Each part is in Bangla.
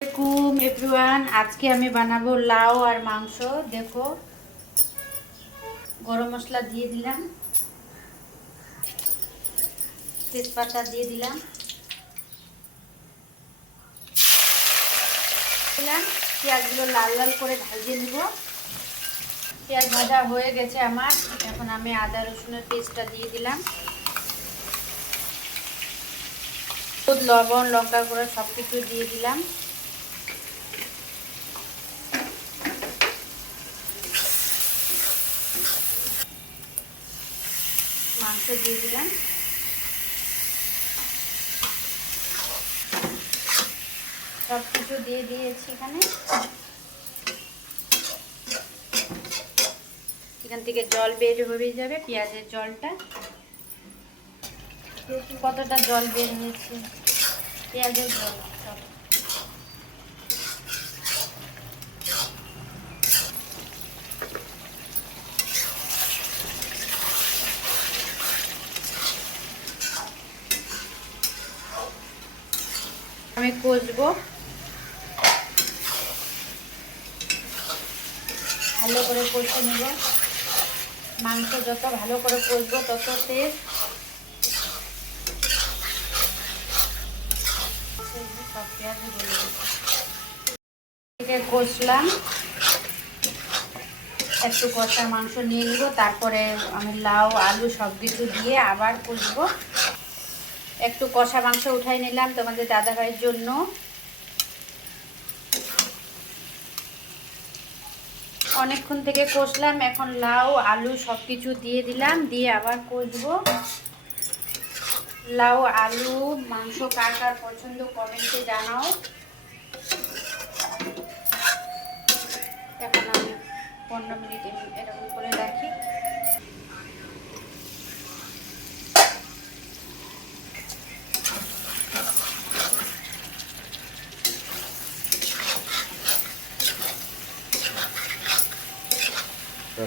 আসসালামু এভরিওয়ান, আজকে আমি বানাবো লাউ আর মাংস। দেখো, গরম মশলা দিয়ে দিলাম, তেজপাতা দিয়ে দিলাম, পেঁয়াজগুলো লাল লাল করে ভাজিয়ে নিব। পেঁয়াজ ভাজা হয়ে গেছে আমার। এখন আমি আদা রসুনের পেস্টটা দিয়ে দিলাম, হলুদ, লবণ, লঙ্কা গুঁড়ো সব কিছু দিয়ে দিলাম। মাংস দিয়ে দিলাম, সব কিছু দিয়ে দিয়েছি। এখান থেকে জল বের হয়ে যাবে, পেঁয়াজের জলটা। কতটা জল বের হয়েছে, পেঁয়াজের জল সব। আমি কষবো, ভালো করে কষে নেব। মাংস যত ভালো করে কষবো তত টেস্ট। সব পেঁয়াজ কষলাম, একটু কষা মাংস নিয়ে নিব, তারপরে আমি লাউ আলু সব কিছু দিয়ে আবার কষবো। একটু কষা মাংস উঠাই নিলাম তোমাদের দাদা ভাইয়ের জন্য। অনেকক্ষণ থেকে কষলাম, এখন লাউ আলু সব কিছু দিয়ে দিলাম, দিয়ে আবার কষবো। লাউ আলু মাংস কার কার পছন্দ কমেন্টে জানাও। এখন আমি 15 মিনিট এরকম করে রাখি।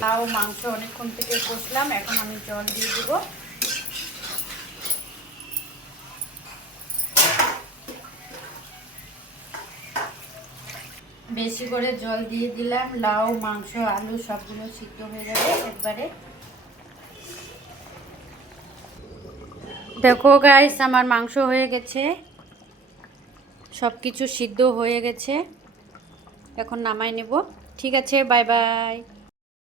লাউ মাংস অনেকক্ষণ থেকে কষলাম, এখন আমি জল দিয়ে দেব। বেশি করে জল দিয়ে দিলাম, লাউ মাংস আলু সবগুলো সিদ্ধ হয়ে যাবে একবারে। দেখো গাইস, আমার মাংস হয়ে গেছে, সব কিছু সিদ্ধ হয়ে গেছে। এখন নামাই নেব। ঠিক আছে, বাই বাই।